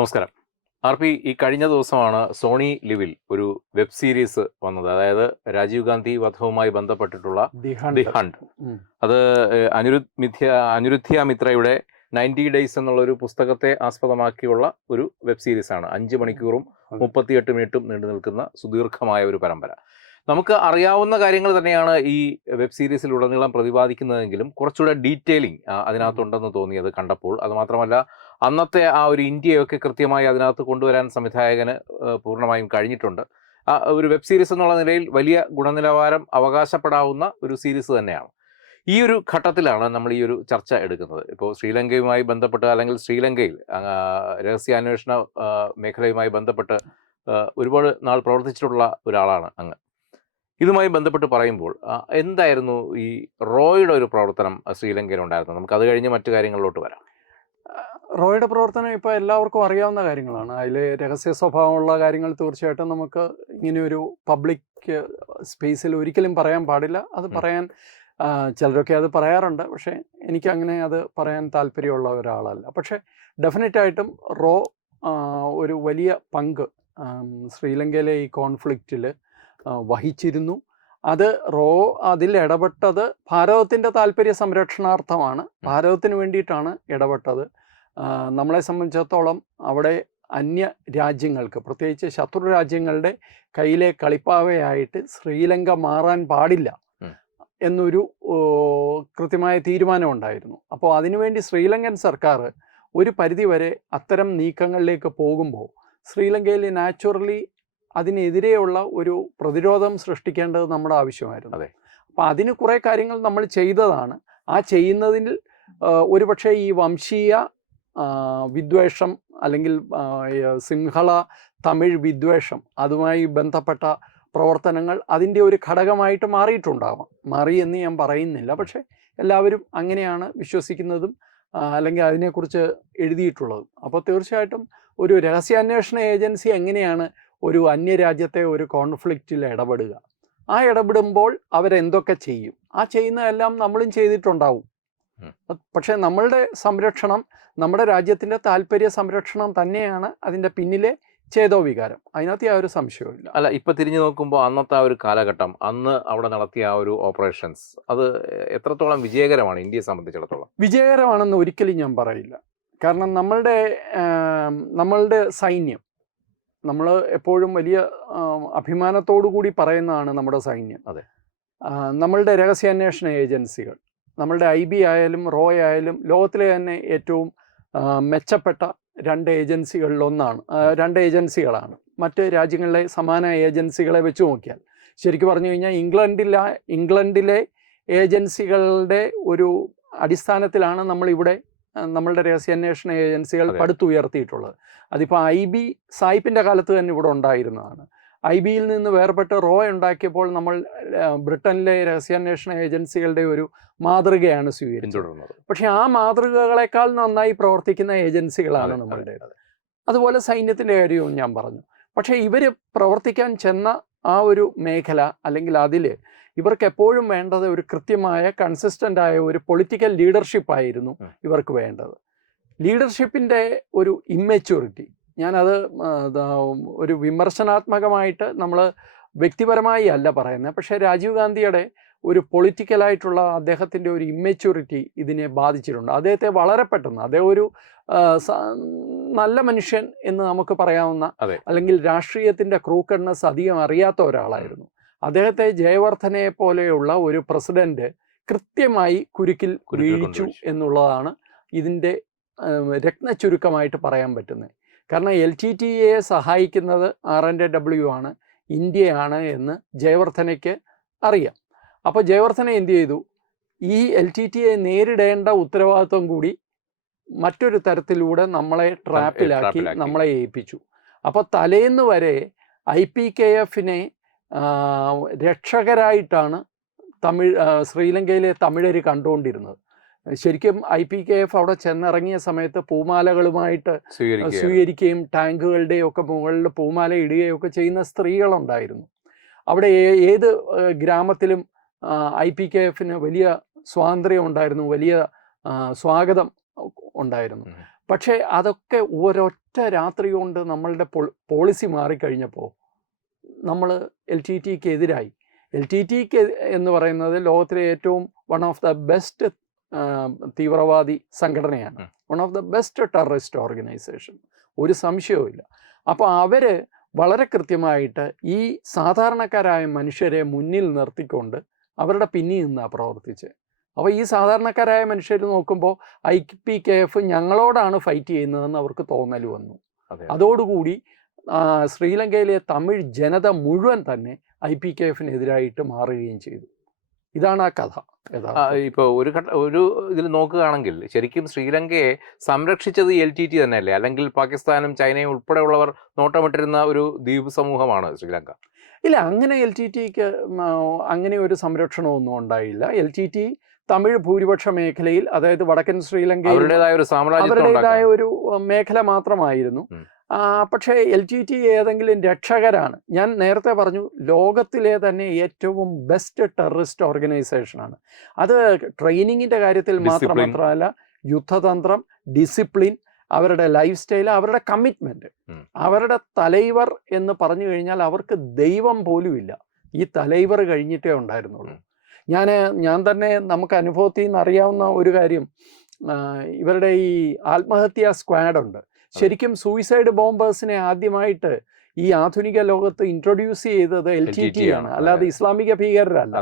നമസ്കാരം. R P ഈ കഴിഞ്ഞ ദിവസമാണ് സോണി ലിവിൽ ഒരു വെബ് സീരീസ് വന്നത്. അതായത് രാജീവ് ഗാന്ധി വധവുമായി ബന്ധപ്പെട്ടിട്ടുള്ള ദി ഹണ്ട്. അത് അനിരുദ്ധ് മിഥ്യ അനിരുദ്ധ്യ മിത്രയുടെ നയന്റി ഡേയ്സ് എന്നുള്ള ഒരു പുസ്തകത്തെ ആസ്പദമാക്കിയുള്ള ഒരു വെബ് സീരീസ് ആണ് അഞ്ച് മണിക്കൂറും. മുപ്പത്തിയെട്ട് മിനിറ്റും നീണ്ടു നിൽക്കുന്ന സുദീർഘമായ ഒരു പരമ്പര. നമുക്ക് അറിയാവുന്ന കാര്യങ്ങൾ തന്നെയാണ് ഈ വെബ് സീരീസിൽ ഉടനീളം പ്രതിപാദിക്കുന്നതെങ്കിലും കുറച്ചുകൂടെ ഡീറ്റെയിലിംഗ് അതിനകത്തുണ്ടെന്ന് തോന്നിയത് കണ്ടപ്പോൾ. അത് മാത്രമല്ല അന്നത്തെ ആ ഒരു ഇന്ത്യയൊക്കെ കൃത്യമായി അതിനകത്ത് കൊണ്ടുവരാൻ സംവിധായകന് പൂർണമായും കഴിഞ്ഞിട്ടുണ്ട്. ഒരു വെബ് സീരീസ് എന്നുള്ള നിലയിൽ വലിയ ഗുണനിലവാരം അവകാശപ്പെടാവുന്ന ഒരു സീരീസ് തന്നെയാണ്. ഈ ഒരു ഘട്ടത്തിലാണ് നമ്മൾ ഈ ഒരു ചർച്ച എടുക്കുന്നത്. ഇപ്പോൾ ശ്രീലങ്കയുമായി ബന്ധപ്പെട്ട് അല്ലെങ്കിൽ ശ്രീലങ്കയിൽ രഹസ്യാന്വേഷണ മേഖലയുമായി ബന്ധപ്പെട്ട് ഒരുപാട് നാൾ പ്രവർത്തിച്ചിട്ടുള്ള ഒരാളാണ് അങ്ങ്. ഇതുമായി ബന്ധപ്പെട്ട് പറയുമ്പോൾ എന്തായിരുന്നു ഈ റോയുടെ ഒരു പ്രവർത്തനം ശ്രീലങ്കയിൽ ഉണ്ടായിരുന്നത് നമുക്ക് അത് കഴിഞ്ഞ് മറ്റു കാര്യങ്ങളിലോട്ട് വരാം. റോയുടെ പ്രവർത്തനം ഇപ്പോൾ എല്ലാവർക്കും അറിയാവുന്ന കാര്യങ്ങളാണ്. അതിൽ രഹസ്യ സ്വഭാവമുള്ള കാര്യങ്ങൾ തീർച്ചയായിട്ടും നമുക്ക് ഇങ്ങനെയൊരു പബ്ലിക് സ്പേസിൽ ഒരിക്കലും പറയാൻ പാടില്ല. അത് പറയാൻ ചിലരൊക്കെ അത് പറയാറുണ്ട്. പക്ഷേ എനിക്ക് അങ്ങനെ അത് പറയാൻ താല്പര്യമുള്ള ഒരാളല്ല. പക്ഷേ ഡെഫിനറ്റായിട്ടും റോ ഒരു വലിയ പങ്ക് ശ്രീലങ്കയിലെ ഈ കോൺഫ്ലിക്റ്റിൽ വഹിച്ചിരുന്നു. അത് റോ അതിൽ ഇടപെട്ടത് ഭാരതത്തിന്റെ താല്പര്യ സംരക്ഷണാർത്ഥമാണ്. ഭാരതത്തിന് വേണ്ടിയിട്ടാണ് ഇടപെട്ടത്. നമ്മളെ സംബന്ധിച്ചിടത്തോളം അവിടെ അന്യ രാജ്യങ്ങൾക്ക് പ്രത്യേകിച്ച് ശത്രു രാജ്യങ്ങളുടെ കയ്യിലെ കളിപ്പാവയായിട്ട് ശ്രീലങ്ക മാറാൻ പാടില്ല എന്നൊരു കൃത്യമായ തീരുമാനമുണ്ടായിരുന്നു. അപ്പോൾ അതിനുവേണ്ടി ശ്രീലങ്കൻ സർക്കാർ ഒരു പരിധിവരെ അത്തരം നീക്കങ്ങളിലേക്ക് പോകുമ്പോൾ ശ്രീലങ്കയിൽ നാച്ചുറലി അതിനെതിരെയുള്ള ഒരു പ്രതിരോധം സൃഷ്ടിക്കേണ്ടത് നമ്മുടെ ആവശ്യമായിരുന്നു. അതെ. അപ്പോൾ അതിന് കുറേ കാര്യങ്ങൾ നമ്മൾ ചെയ്തതാണ്. ആ ചെയ്യുന്നതിൽ ഒരുപക്ഷെ ഈ വംശീയ വിദ്വേഷം അല്ലെങ്കിൽ സിംഹള തമിഴ് വിദ്വേഷം അതുമായി ബന്ധപ്പെട്ട പ്രവർത്തനങ്ങൾ അതിന്റെ ഒരു ഘടകമായിട്ട് മാറിയിട്ടുണ്ടാവാം. മാറി എന്ന് ഞാൻ പറയുന്നില്ല. പക്ഷേ എല്ലാവരും അങ്ങനെയാണ് വിശ്വസിക്കുന്നതും അല്ലെങ്കിൽ അതിനെക്കുറിച്ച് എഴുതിയിട്ടുള്ളതും. അപ്പോൾ തീർച്ചയായിട്ടും ഒരു രഹസ്യാന്വേഷണ ഏജൻസി എങ്ങനെയാണ് ഒരു അന്യരാജ്യത്തെ ഒരു കോൺഫ്ലിക്റ്റിൽ ഇടപെടുക? ആ ഇടപെടുമ്പോൾ അവരെന്തൊക്കെ ചെയ്യും? ആ ചെയ്യുന്നതെല്ലാം നമ്മളും ചെയ്തിട്ടുണ്ടാവും. പക്ഷേ നമ്മളുടെ സംരക്ഷണം നമ്മുടെ രാജ്യത്തിന്റെ താല്പര്യ സംരക്ഷണം തന്നെയാണ് അതിന്റെ പിന്നിലെ ചേതോവികാരം അതിനകത്ത് ആ ഒരു സംശയവുമില്ല അല്ല ഇപ്പൊ തിരിഞ്ഞു നോക്കുമ്പോൾ അന്നത്തെ ആ ഒരു കാലഘട്ടം അന്ന് അവിടെ നടത്തിയ ആ ഒരു ഓപ്പറേഷൻസ് അത് എത്രത്തോളം വിജയകരമാണ് ഇന്ത്യയെ സംബന്ധിച്ചിടത്തോളം? വിജയകരമാണെന്ന് ഒരിക്കലും ഞാൻ പറയില്ല. കാരണം നമ്മളുടെ നമ്മളുടെ സൈന്യം നമ്മൾ എപ്പോഴും വലിയ അഭിമാനത്തോടു കൂടി പറയുന്നതാണ് നമ്മുടെ സൈന്യം. അതെ. നമ്മളുടെ രഹസ്യാന്വേഷണ ഏജൻസികൾ നമ്മളുടെ ഐ ബി ആയാലും റോ ആയാലും ലോകത്തിലെ തന്നെ ഏറ്റവും മെച്ചപ്പെട്ട രണ്ട് ഏജൻസികളിലൊന്നാണ്. രണ്ട് ഏജൻസികളാണ്. മറ്റ് രാജ്യങ്ങളിലെ സമാന ഏജൻസികളെ വെച്ച് നോക്കിയാൽ. ശരിക്കും പറഞ്ഞു കഴിഞ്ഞാൽ ഇംഗ്ലണ്ടിലെ ഇംഗ്ലണ്ടിലെ ഏജൻസികളുടെ ഒരു അടിസ്ഥാനത്തിലാണ് നമ്മളിവിടെ നമ്മളുടെ രഹസ്യാന്വേഷണ ഏജൻസികൾ പടുത്തുയർത്തിയിട്ടുള്ളത്. അതിപ്പോൾ ഐ ബി സായിപ്പിന്റെ കാലത്ത് തന്നെ ഇവിടെ ഉണ്ടായിരുന്നതാണ്. ഐ ബിയിൽ നിന്ന് വേർപെട്ട് റോ ഉണ്ടാക്കിയപ്പോൾ നമ്മൾ ബ്രിട്ടനിലെ രഹസ്യാന്വേഷണ ഏജൻസികളുടെ ഒരു മാതൃകയാണ് സ്വീകരിച്ചത്. പക്ഷെ ആ മാതൃകകളെക്കാൾ നന്നായി പ്രവർത്തിക്കുന്ന ഏജൻസികളാണ് നമ്മളുടെ അതുപോലെ സൈന്യത്തിന്റെ കാര്യവും ഞാൻ പറഞ്ഞു. പക്ഷെ ഇവർ പ്രവർത്തിക്കാൻ ചെന്ന ആ ഒരു മേഖല അല്ലെങ്കിൽ അതിൽ ഇവർക്ക് എപ്പോഴും വേണ്ടത് ഒരു കൃത്യമായ കൺസിസ്റ്റന്റ് ആയ ഒരു പൊളിറ്റിക്കൽ ലീഡർഷിപ്പായിരുന്നു ഇവർക്ക് വേണ്ടത്. ലീഡർഷിപ്പിന്റെ ഒരു ഇമ്മച്യൂറിറ്റി ഞാനത് ഒരു വിമർശനാത്മകമായിട്ട് നമ്മൾ വ്യക്തിപരമായി അല്ല പറയുന്നത്. പക്ഷേ രാജീവ് ഗാന്ധിയുടെ ഒരു പൊളിറ്റിക്കലായിട്ടുള്ള അദ്ദേഹത്തിന്റെ ഒരു ഇമ്മെച്യൂരിറ്റി ഇതിനെ ബാധിച്ചിട്ടുണ്ട്. അദ്ദേഹത്തെ വളരെ പെട്ടെന്ന് അദ്ദേഹം ഒരു നല്ല മനുഷ്യൻ എന്ന് നമുക്ക് പറയാവുന്ന അല്ലെങ്കിൽ രാഷ്ട്രീയത്തിന്റെ ക്രൂക്കഡ്നെസ് അധികം അറിയാത്ത ഒരാളായിരുന്നു. അദ്ദേഹത്തെ ജയവർദ്ധനെ പോലെയുള്ള ഒരു പ്രസിഡന്റ് കൃത്യമായി കുരുക്കിൽ കുരുക്കിൽ വീഴ്ചു കൊണ്ടുവച്ചു. എന്നുള്ളതാണ് ഇതിന്റെ രത്നച്ചുരുക്കമായിട്ട് പറയാൻ പറ്റുന്നത്. കാരണം എൽ ടി ടി എയെ സഹായിക്കുന്നത് ആർ എൻ ഡബ്ല്യു ആണ്. ഇന്ത്യയാണ് എന്ന് ജയവർദ്ധനയ്ക്ക് അറിയാം. അപ്പോൾ ജയവർദ്ധന എന്ത് ചെയ്തു? ഈ എൽ ടി ടി എ നേരിടേണ്ട ഉത്തരവാദിത്വം കൂടി മറ്റൊരു തരത്തിലൂടെ നമ്മളെ ട്രാപ്പിലാക്കി ട്രാപ്പിലാക്കി. നമ്മളെ ഏൽപ്പിച്ചു. അപ്പോൾ തലേന്ന് വരെ ഐ പി കെ എഫിനെ രക്ഷകരായിട്ടാണ് തമിഴ് ശ്രീലങ്കയിലെ തമിഴർ കണ്ടുകൊണ്ടിരുന്നത്. ശരിക്കും ഐ പി കെ എഫ് അവിടെ ചെന്നിറങ്ങിയ സമയത്ത് പൂമാലകളുമായിട്ട് സ്വീകരിക്കുക സ്വീകരിക്കുകയും ടാങ്കുകളുടെയും ഒക്കെ മുകളിൽ പൂമാല ഇടുകയും ഒക്കെ ചെയ്യുന്ന സ്ത്രീകളുണ്ടായിരുന്നു. അവിടെ ഏത് ഗ്രാമത്തിലും ഐ പി കെ എഫിന് വലിയ സ്വാതന്ത്ര്യം ഉണ്ടായിരുന്നു വലിയ സ്വാഗതം ഉണ്ടായിരുന്നു. പക്ഷേ അതൊക്കെ ഒരൊറ്റ രാത്രി കൊണ്ട് നമ്മളുടെ പോളിസി മാറിക്കഴിഞ്ഞപ്പോൾ നമ്മൾ എൽ ടി ടിക്ക് എതിരായി. എൽ ടി ടിക്ക് എന്ന് പറയുന്നത് ലോകത്തിലെ ഏറ്റവും വൺ ഓഫ് ദ ബെസ്റ്റ് തീവ്രവാദി സംഘടനയാണ്. One of the best terrorist organisation ഒരു സംശയവുമില്ല അപ്പോൾ അവർ വളരെ കൃത്യമായിട്ട് ഈ സാധാരണക്കാരായ മനുഷ്യരെ മുന്നിൽ നിർത്തിക്കൊണ്ട് അവരുടെ പിന്നിൽ നിന്നാണ് പ്രവർത്തിച്ചത് അപ്പോൾ ഈ സാധാരണക്കാരായ മനുഷ്യർ നോക്കുമ്പോൾ ഐ പി കെ എഫ് ഞങ്ങളോടാണ് ഫൈറ്റ് ചെയ്യുന്നതെന്ന് അവർക്ക് തോന്നൽ വന്നു. അതോടുകൂടി ശ്രീലങ്കയിലെ തമിഴ് ജനത മുഴുവൻ തന്നെ ഐ പി കെ എഫിനെതിരായിട്ട് മാറുകയും ചെയ്തു. ഇതാണ് ആ കഥ ഇപ്പോൾ ഇപ്പൊ ഒരു ഘട്ട ഒരു ഇതിൽ നോക്കുകയാണെങ്കിൽ ശരിക്കും ശ്രീലങ്കയെ സംരക്ഷിച്ചത് എൽ ടി ടി തന്നെയല്ലേ? അല്ലെങ്കിൽ പാകിസ്ഥാനും ചൈനയും ഉൾപ്പെടെയുള്ളവർ നോട്ടമിട്ടിരുന്ന ഒരു ദ്വീപ് സമൂഹമാണ് ശ്രീലങ്ക. ഇല്ല അങ്ങനെ എൽ ടി ടിക്ക് അങ്ങനെ ഒരു സംരക്ഷണമൊന്നും ഉണ്ടായില്ല. എൽ ടി ടി തമിഴ് ഭൂരിപക്ഷ മേഖലയിൽ അതായത് വടക്കൻ ശ്രീലങ്കയിൽ അവരുടേതായ ഒരു മേഖല മാത്രമായിരുന്നു. പക്ഷേ എൽ ടി ടി ഏതെങ്കിലും രക്ഷകരാണ്. ഞാൻ നേരത്തെ പറഞ്ഞു ലോകത്തിലെ തന്നെ ഏറ്റവും ബെസ്റ്റ് ടെററിസ്റ്റ് ഓർഗനൈസേഷനാണ്. അത് ട്രെയിനിങ്ങിന്റെ കാര്യത്തിൽ മാത്രം മാത്രമല്ല യുദ്ധതന്ത്രം ഡിസിപ്ലിൻ അവരുടെ ലൈഫ് സ്റ്റൈൽ അവരുടെ കമ്മിറ്റ്മെന്റ്. അവരുടെ തലൈവർ എന്ന് പറഞ്ഞു കഴിഞ്ഞാൽ അവർക്ക് ദൈവം പോലും ഇല്ല ഈ തലൈവർ കഴിഞ്ഞിട്ടേ ഉണ്ടായിരുന്നുള്ളൂ. ഞാൻ ഞാൻ തന്നെ നമുക്ക് അനുഭവത്തിൽ നിന്ന് അറിയാവുന്ന ഒരു കാര്യം. ഇവരുടെ ഈ ആത്മഹത്യാ സ്ക്വാഡ് ഉണ്ട് ശരിക്കും സൂയിസൈഡ് ബോംബേഴ്സിനെ ആദ്യമായിട്ട് ഈ ആധുനിക ലോകത്ത് ഇൻട്രൊഡ്യൂസ് ചെയ്തത് എൽ ടി ടി ആണ്. അല്ലാതെ. ഇസ്ലാമിക ഭീകരരല്ല.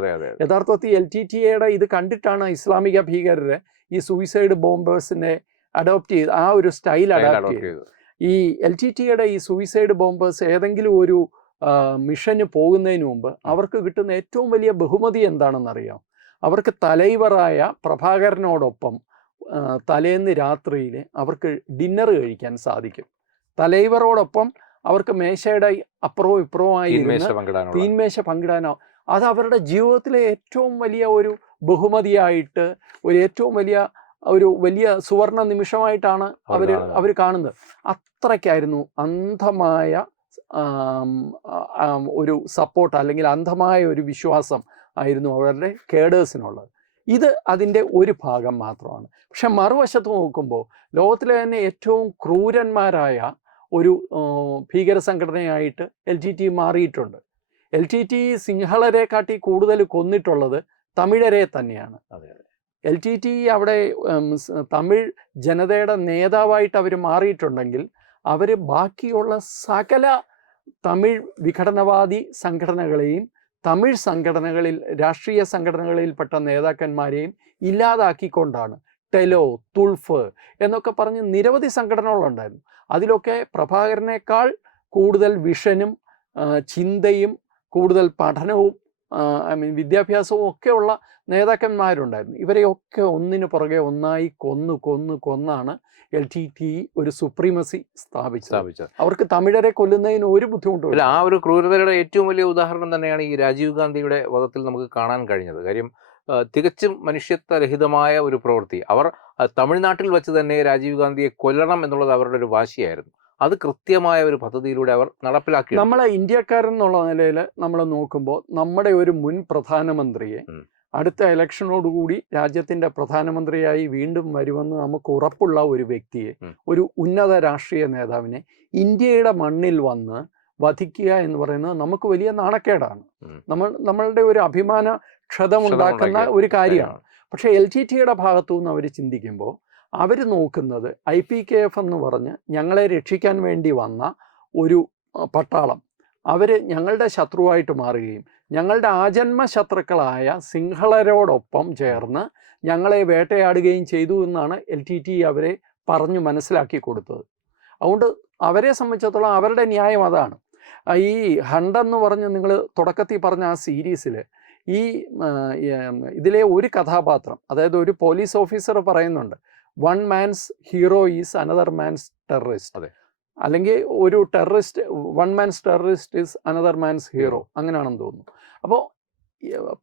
യഥാർത്ഥത്തിൽ എൽ ടി ടി എയുടെ ഇത് കണ്ടിട്ടാണ് ഇസ്ലാമിക ഭീകരരെ ഈ സൂയിസൈഡ് ബോംബേഴ്സിനെ അഡോപ്റ്റ് ചെയ്ത് ആ ഒരു സ്റ്റൈൽ അഡോപ്റ്റ് ചെയ്തത് ചെയ്തു. ഈ എൽ ടി ടിയുടെ ഈ സൂയിസൈഡ് ബോംബേഴ്സ് ഏതെങ്കിലും ഒരു മിഷന് പോകുന്നതിന് മുമ്പ് അവർക്ക് കിട്ടുന്ന ഏറ്റവും വലിയ ബഹുമതി എന്താണെന്നറിയാം? അവർക്ക് തലൈവറായ പ്രഭാകരനോടൊപ്പം തലേന്ന് രാത്രിയിൽ അവർക്ക് ഡിന്നർ കഴിക്കാൻ സാധിക്കും. തലൈവറോടൊപ്പം അവർക്ക് മേശയുടെ അപ്പുറവും ഇപ്പുറവും ആയി തീന്മേശ പങ്കിടാനോ അത് അവരുടെ ജീവിതത്തിലെ ഏറ്റവും വലിയ ഒരു ബഹുമതിയായിട്ട് ഒരു ഏറ്റവും വലിയ ഒരു വലിയ സുവർണ നിമിഷമായിട്ടാണ് അവർ അവർ കാണുന്നത്. അത്രയ്ക്കായിരുന്നു അന്ധമായ ഒരു സപ്പോർട്ട് അല്ലെങ്കിൽ അന്ധമായ ഒരു വിശ്വാസം ആയിരുന്നു അവരുടെ കേഡേഴ്സിനുള്ളത്. ഇത് അതിന്റെ ഒരു ഭാഗം മാത്രമാണ്. പക്ഷെ മറുവശത്ത് നോക്കുമ്പോൾ ലോകത്തിലെ തന്നെ ഏറ്റവും ക്രൂരന്മാരായ ഒരു ഭീകര സംഘടനയായിട്ട് എൽ ടി ടി മാറിയിട്ടുണ്ട്. എൽ ടി ടി സിംഹളരെ കാട്ടി കൂടുതൽ കൊന്നിട്ടുള്ളത് തമിഴരെ തന്നെയാണ്. എൽ ടി ടി അവിടെ തമിഴ് ജനതയുടെ നേതാവായിട്ട് അവർ മാറിയിട്ടുണ്ടെങ്കിൽ അവർ ബാക്കിയുള്ള സകല തമിഴ് വിഘടനവാദി സംഘടനകളെയും തമിഴ് സംഘടനകളിൽ രാഷ്ട്രീയ സംഘടനകളിൽപ്പെട്ട നേതാക്കന്മാരെയും ഇല്ലാതാക്കിക്കൊണ്ടാണ്. ടെലോ തുൾഫ് എന്നൊക്കെ പറഞ്ഞ് നിരവധി സംഘടനകളുണ്ടായിരുന്നു. അതിലൊക്കെ പ്രഭാകരനേക്കാൾ കൂടുതൽ വിഷനും ചിന്തയും കൂടുതൽ പഠനവും ഐ മീൻ വിദ്യാഭ്യാസവും ഒക്കെയുള്ള നേതാക്കന്മാരുണ്ടായിരുന്നു. ഇവരെയൊക്കെ ഒന്നിനു പുറകെ ഒന്നായി കൊന്നു കൊന്നു കൊന്നാണ് എൽ ടി ടി ഒരു സുപ്രീമസി സ്ഥാപിച്ചത്. സ്ഥാപിച്ചത്. അവർക്ക് തമിഴരെ കൊല്ലുന്നതിന് ഒരു ബുദ്ധിമുട്ടും അല്ല ആ ഒരു ക്രൂരതയുടെ ഏറ്റവും വലിയ ഉദാഹരണം തന്നെയാണ് ഈ രാജീവ് ഗാന്ധിയുടെ വധത്തിൽ നമുക്ക് കാണാൻ കഴിഞ്ഞത്. കാര്യം തികച്ചും മനുഷ്യത്വരഹിതമായ ഒരു പ്രവൃത്തി. അവർ തമിഴ്നാട്ടിൽ വെച്ച് തന്നെ രാജീവ് ഗാന്ധിയെ കൊല്ലണം എന്നുള്ളത് അവരുടെ ഒരു വാശിയായിരുന്നു. അത് കൃത്യമായ ഒരു പദ്ധതിയിലൂടെ അവർ നടപ്പിലാക്കി നമ്മളെ ഇന്ത്യക്കാരൻ എന്നുള്ള നിലയിൽ നമ്മൾ നോക്കുമ്പോൾ നമ്മുടെ ഒരു മുൻ പ്രധാനമന്ത്രിയെ. അടുത്ത ഇലക്ഷനോടുകൂടി രാജ്യത്തിന്റെ പ്രധാനമന്ത്രിയായി വീണ്ടും വരുമെന്ന് നമുക്ക് ഉറപ്പുള്ള ഒരു വ്യക്തിയെ ഒരു ഉന്നത രാഷ്ട്രീയ നേതാവിനെ ഇന്ത്യയുടെ മണ്ണിൽ വന്ന് വധിക്കുക എന്ന് പറയുന്നത് നമുക്ക് വലിയ നാണക്കേടാണ്. നമ്മൾ നമ്മളുടെ ഒരു അഭിമാന ക്ഷതമുണ്ടാക്കുന്ന ഒരു കാര്യമാണ്. പക്ഷേ എൽ ടി ടിയുടെ ഭാഗത്തു നിന്ന് അവർ ചിന്തിക്കുമ്പോൾ അവർ നോക്കുന്നത് ഐ പി കെ എഫ് എന്ന് പറഞ്ഞ് ഞങ്ങളെ രക്ഷിക്കാൻ വേണ്ടി വന്ന ഒരു പട്ടാളം. അവർ ഞങ്ങളുടെ ശത്രുവായിട്ട് മാറുകയും ഞങ്ങളുടെ ആജന്മ ശത്രുക്കളായ സിംഹളരോടൊപ്പം ചേർന്ന് ഞങ്ങളെ വേട്ടയാടുകയും ചെയ്തു എന്നാണ് എൽ ടി ടി അവരെ പറഞ്ഞു മനസ്സിലാക്കി കൊടുത്തത്. അതുകൊണ്ട് അവരെ സംബന്ധിച്ചിടത്തോളം അവരുടെ ന്യായം അതാണ്. ഈ ഹണ്ട് എന്ന് പറഞ്ഞ് നിങ്ങൾ തുടക്കത്തിൽ പറഞ്ഞ ആ സീരീസിൽ ഈ ഇതിലെ ഒരു കഥാപാത്രം അതായത് ഒരു പോലീസ് ഓഫീസർ പറയുന്നുണ്ട് one man's hero is another man's terrorist അതെ. അല്ലെങ്കിൽ ഒരു terrorist one man's terrorist is another man's hero അങ്ങനെയാണെന്ന് തോന്നുന്നു. അപ്പോൾ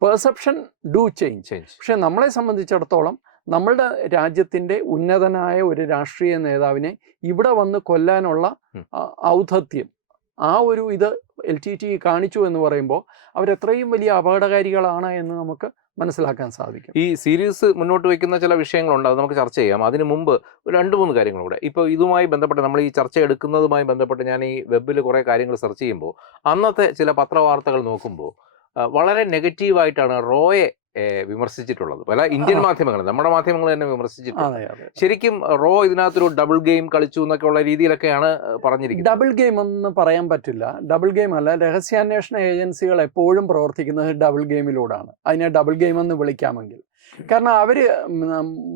പെർസെപ്ഷൻ ഡു ചേഞ്ച് ചേഞ്ച് പക്ഷെ നമ്മളെ സംബന്ധിച്ചിടത്തോളം നമ്മളുടെ രാജ്യത്തിന്റെ ഉന്നതനായ ഒരു രാഷ്ട്രീയ നേതാവിനെ ഇവിടെ വന്ന് കൊല്ലാനുള്ള ഔദ്ധത്യം ആ ഒരു ഇത് എൽ ടി ടി കാണിച്ചു എന്ന് പറയുമ്പോൾ അവരെത്രയും വലിയ അപകടകാരികളാണ് എന്ന് നമുക്ക് മനസ്സിലാക്കാൻ സാധിക്കും. ഈ സീരീസ് മുന്നോട്ട് വയ്ക്കുന്ന ചില വിഷയങ്ങളുണ്ട് അത് നമുക്ക് ചർച്ച ചെയ്യാം. അതിന് മുമ്പ് രണ്ട് മൂന്ന് കാര്യങ്ങൾ കൂടെ. ഇപ്പോൾ ഇതുമായി ബന്ധപ്പെട്ട് നമ്മൾ ഈ ചർച്ച എടുക്കുന്നതുമായി ബന്ധപ്പെട്ട് ഞാൻ ഈ വെബിൽ കുറേ കാര്യങ്ങൾ സെർച്ച് ചെയ്യുമ്പോൾ അന്നത്തെ ചില പത്രവാർത്തകൾ നോക്കുമ്പോൾ വളരെ നെഗറ്റീവായിട്ടാണ് റോയെ വിമർശിച്ചിട്ടുള്ളത്. പല ഇന്ത്യൻ. മാധ്യമങ്ങൾ നമ്മുടെ മാധ്യമങ്ങൾ തന്നെ വിമർശിച്ചിട്ടുണ്ട്. ശരിക്കും റോ ഇതിനകത്തൊരു ഡബിൾ ഗെയിം കളിച്ചു എന്നൊക്കെ ഉള്ള രീതിയിലൊക്കെയാണ് പറഞ്ഞിരിക്കുന്നത്. ഡബിൾ ഗെയിം ഒന്നും പറയാൻ പറ്റില്ല. ഡബിൾ ഗെയിം അല്ല രഹസ്യാന്വേഷണ ഏജൻസികൾ എപ്പോഴും പ്രവർത്തിക്കുന്നത് ഡബിൾ ഗെയിമിലൂടെയാണ് അതിനെ ഡബിൾ ഗെയിം എന്ന് വിളിക്കാമെങ്കിൽ. കാരണം അവർ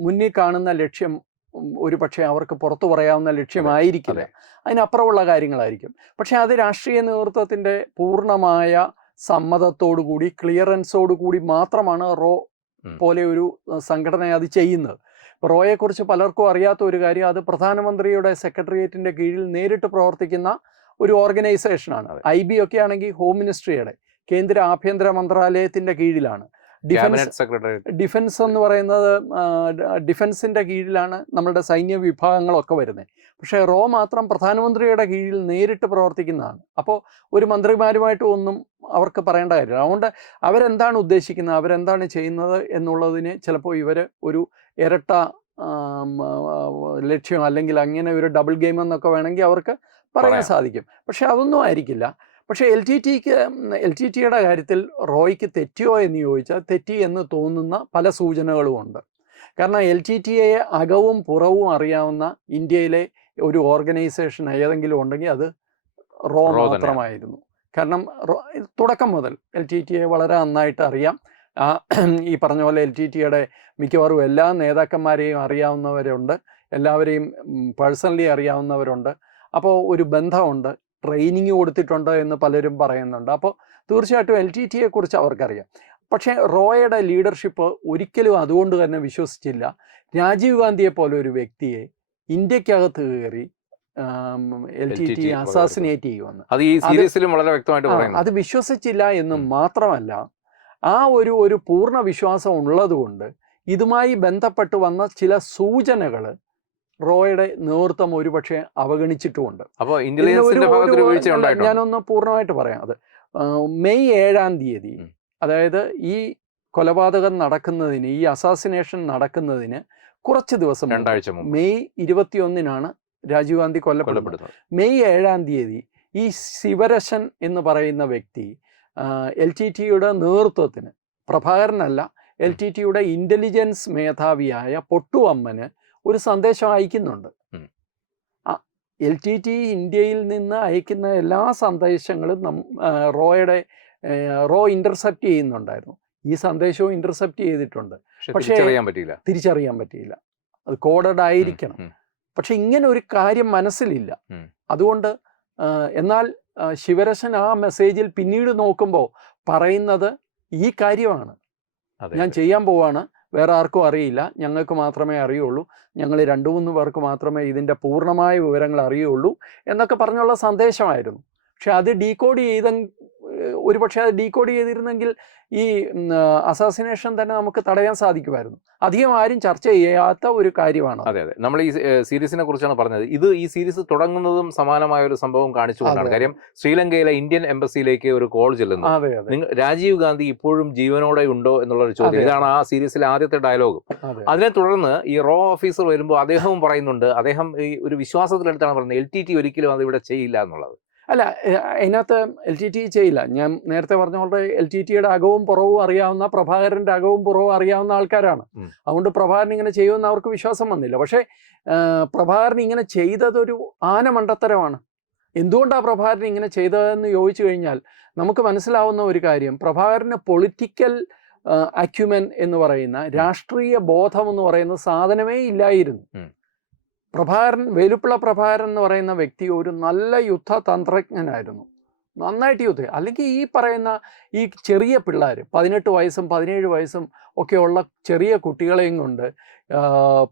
മുന്നിൽ കാണുന്ന ലക്ഷ്യം ഒരു പക്ഷേ അവർക്ക് പുറത്തു പറയാവുന്ന ലക്ഷ്യമായിരിക്കില്ല. അതെ. അതിനപ്പുറമുള്ള കാര്യങ്ങളായിരിക്കും. പക്ഷേ അത് രാഷ്ട്രീയ നേതൃത്വത്തിന്റെ പൂർണമായ സമ്മതത്തോടുകൂടി ക്ലിയറൻസോടു കൂടി മാത്രമാണ് റോ പോലെ ഒരു സംഘടന അത് ചെയ്യുന്നത്. റോയെക്കുറിച്ച് പലർക്കും അറിയാത്ത ഒരു കാര്യം അത് പ്രധാനമന്ത്രിയുടെ സെക്രട്ടേറിയറ്റിന്റെ കീഴിൽ നേരിട്ട് പ്രവർത്തിക്കുന്ന ഒരു ഓർഗനൈസേഷനാണ്. ഐ ബി ഒക്കെ ആണെങ്കിൽ ഹോം മിനിസ്ട്രിയുടെ കേന്ദ്ര ആഭ്യന്തര മന്ത്രാലയത്തിന്റെ കീഴിലാണ്. ഡിഫൻസ് ഡിഫൻസ് എന്ന് പറയുന്നത് ഡിഫൻസിന്റെ കീഴിലാണ് നമ്മളുടെ സൈന്യ വിഭാഗങ്ങളൊക്കെ വരുന്നത് പക്ഷേ റോ മാത്രം പ്രധാനമന്ത്രിയുടെ കീഴിൽ നേരിട്ട് പ്രവർത്തിക്കുന്നതാണ്. അപ്പോൾ ഒരു മന്ത്രിമാരുമായിട്ട് ഒന്നും അവർക്ക് പറയേണ്ട കാര്യമില്ല. അതുകൊണ്ട് അവരെന്താണ് ഉദ്ദേശിക്കുന്നത് അവരെന്താണ് ചെയ്യുന്നത് എന്നുള്ളതിന് ചിലപ്പോൾ ഇവർ ഒരു ഇരട്ട ലക്ഷ്യം അല്ലെങ്കിൽ അങ്ങനെ ഒരു ഡബിൾ ഗെയിം എന്നൊക്കെ വേണമെങ്കിൽ അവർക്ക് പറയാൻ സാധിക്കും. പക്ഷെ അതൊന്നും ആയിരിക്കില്ല. പക്ഷേ എൽ ടി ടിക്ക് എൽ ടി ടിയുടെ കാര്യത്തിൽ റോയ്ക്ക് തെറ്റിയോ എന്ന് ചോദിച്ചാൽ തെറ്റി എന്ന് തോന്നുന്ന പല സൂചനകളുമുണ്ട് കാരണം എൽ ടി ടിയെ അകവും പുറവും അറിയാവുന്ന ഇന്ത്യയിലെ ഒരു ഓർഗനൈസേഷൻ ഏതെങ്കിലും ഉണ്ടെങ്കിൽ അത് റോ. മാത്രമായിരുന്നു. കാരണം തുടക്കം മുതൽ എൽ ടി ടിയെ വളരെ നന്നായിട്ട് അറിയാം. ഈ പറഞ്ഞ പോലെ എൽ ടി ടിയുടെ മിക്കവാറും എല്ലാ നേതാക്കന്മാരെയും അറിയാവുന്നവരുണ്ട്. എല്ലാവരെയും പേഴ്സണലി അറിയാവുന്നവരുണ്ട്. അപ്പോൾ ഒരു ബന്ധമുണ്ട്. ട്രെയിനിങ് കൊടുത്തിട്ടുണ്ട് എന്ന് പലരും പറയുന്നുണ്ട്. അപ്പോൾ തീർച്ചയായിട്ടും എൽ ടി ടിയെ കുറിച്ച് അവർക്കറിയാം. പക്ഷേ റോയയുടെ ലീഡർഷിപ്പ് ഒരിക്കലും അതുകൊണ്ട് തന്നെ വിശ്വസിച്ചില്ല. രാജീവ് ഗാന്ധിയെ പോലെ ഒരു വ്യക്തിയെ ഇന്ത്യക്കകത്ത് കയറി എൽ ടി ടി അസാസിനേറ്റ് ചെയ്യുമെന്ന്. അത് ഈ സീരീസിലും വളരെ വ്യക്തമായിട്ട് പറയുന്നു അത് വിശ്വസിച്ചില്ല എന്ന് മാത്രമല്ല ആ ഒരു ഒരു പൂർണ വിശ്വാസം ഉള്ളതുകൊണ്ട് ഇതുമായി ബന്ധപ്പെട്ട് വന്ന ചില സൂചനകൾ റോയുടെ നേതൃത്വം ഒരുപക്ഷെ അവഗണിച്ചിട്ടുമുണ്ട്. അപ്പോൾ ഇന്റലിജൻസിന്റെ ഞാനൊന്ന് പൂർണമായിട്ട് പറയാം അത്. മെയ് ഏഴാം തീയതി അതായത് ഈ കൊലപാതകം നടക്കുന്നതിന് ഈ അസാസിനേഷൻ നടക്കുന്നതിന് കുറച്ച് ദിവസം രണ്ടാഴ്ച മെയ് ഇരുപത്തിയൊന്നിനാണ് രാജീവ് ഗാന്ധി കൊല്ലപ്പെടുന്നത്. മെയ് ഏഴാം തീയതി ഈ ശിവരശൻ എന്ന് പറയുന്ന വ്യക്തി എൽ ടി ടിയുടെ നേതൃത്വത്തിന് പ്രഭാകരനല്ല എൽ ടി ടിയുടെ ഇന്റലിജൻസ് മേധാവിയായ പൊട്ടുവമ്മന് ഒരു സന്ദേശം അയക്കുന്നുണ്ട്. എൽ ടി ടി ഇന്ത്യയിൽ നിന്ന് അയക്കുന്ന എല്ലാ സന്ദേശങ്ങളും നം റോയുടെ റോ ഇന്റർസെപ്റ്റ് ചെയ്യുന്നുണ്ടായിരുന്നു. ഈ സന്ദേശവും ഇന്റർസെപ്റ്റ് ചെയ്തിട്ടുണ്ട്. പക്ഷേ- തിരിച്ചറിയാൻ പറ്റിയില്ല. തിരിച്ചറിയാൻ പറ്റിയില്ല. അത് കോഡഡ് ആയിരിക്കണം. പക്ഷെ ഇങ്ങനെ ഒരു കാര്യം മനസ്സിലില്ല. അതുകൊണ്ട് എന്നാൽ ശിവരശൻ ആ മെസ്സേജിൽ പിന്നീട് നോക്കുമ്പോൾ പറയുന്നത് ഈ കാര്യമാണ്. ഞാൻ ചെയ്യാൻ പോവാണ്. വേറെ ആർക്കും അറിയില്ല. ഞങ്ങൾക്ക് മാത്രമേ അറിയുള്ളൂ. ഞങ്ങൾ രണ്ടു മൂന്ന് പേർക്ക് മാത്രമേ ഇതിന്റെ പൂർണമായ വിവരങ്ങൾ അറിയുള്ളൂ എന്നൊക്കെ പറഞ്ഞുള്ള സന്ദേശമായിരുന്നു. പക്ഷെ അത് ഡീകോഡ് ചെയ്ത ഒരുപക്ഷെ അത് ഡീകോഡ് ചെയ്തിരുന്നെങ്കിൽ ഈ അസാസിനേഷൻ തന്നെ നമുക്ക് തടയാൻ സാധിക്കുമായിരുന്നു. അധികം ആരും ചർച്ച ചെയ്യാത്ത ഒരു കാര്യമാണ് അതെ. അതെ നമ്മൾ ഈ സീരീസിനെ കുറിച്ചാണ് പറഞ്ഞത്. ഇത് ഈ സീരീസ് തുടങ്ങുന്നതും സമാനമായ ഒരു സംഭവം കാണിച്ചുകൊണ്ടാണ്. കാര്യം ശ്രീലങ്കയിലെ ഇന്ത്യൻ എംബസിയിലേക്ക് ഒരു കോൾ ചെല്ലുന്നു. രാജീവ് ഗാന്ധി ഇപ്പോഴും ജീവനോടെ ഉണ്ടോ എന്നുള്ള ഒരു ചോദ്യം ഇതാണ് ആ സീരീസിലെ ആദ്യത്തെ ഡയലോഗ്. അതിനെ തുടർന്ന് ഈ റോ ഓഫീസർ വരുമ്പോൾ അദ്ദേഹവും പറയുന്നുണ്ട് അദ്ദേഹം ഈ ഒരു വിശ്വാസത്തിലെടുത്താണ് പറയുന്നത് എൽ ടി ടി ഒരിക്കലും അത് ഇവിടെ ചെയ്യില്ല എന്നുള്ളത്. അല്ല അതിനകത്ത് എൽ ടി ടി ചെയ്യില്ല. ഞാൻ നേരത്തെ പറഞ്ഞ പോലെ എൽ ടി ടിയുടെ അകവും പുറവും അറിയാവുന്ന പ്രഭാകരന്റെ അകവും പുറവും അറിയാവുന്ന ആൾക്കാരാണ്. അതുകൊണ്ട് പ്രഭാകരൻ ഇങ്ങനെ ചെയ്യുമെന്ന് അവർക്ക് വിശ്വാസം വന്നില്ല. പക്ഷേ പ്രഭാകരൻ ഇങ്ങനെ ചെയ്തതൊരു ആന മണ്ടത്തരമാണ് എന്തുകൊണ്ടാണ് പ്രഭാകരൻ ഇങ്ങനെ ചെയ്തതെന്ന് ചോദിച്ചു കഴിഞ്ഞാൽ നമുക്ക് മനസ്സിലാവുന്ന ഒരു കാര്യം. പ്രഭാകരന് പൊളിറ്റിക്കൽ അക്യുമെൻ എന്ന് പറയുന്ന രാഷ്ട്രീയ ബോധം എന്ന് പറയുന്ന സാധനമേ ഇല്ലായിരുന്നു. പ്രഭാകരൻ വേലുപ്പിള്ള പ്രഭാകരൻ എന്ന് പറയുന്ന വ്യക്തി ഒരു നല്ല യുദ്ധതന്ത്രജ്ഞനായിരുന്നു. നന്നായിട്ട് യുദ്ധം അല്ലെങ്കിൽ ഈ പറയുന്ന ഈ ചെറിയ പിള്ളേർ പതിനെട്ട് വയസ്സും പതിനേഴ് വയസ്സും ഒക്കെയുള്ള ചെറിയ കുട്ടികളെയും കൊണ്ട്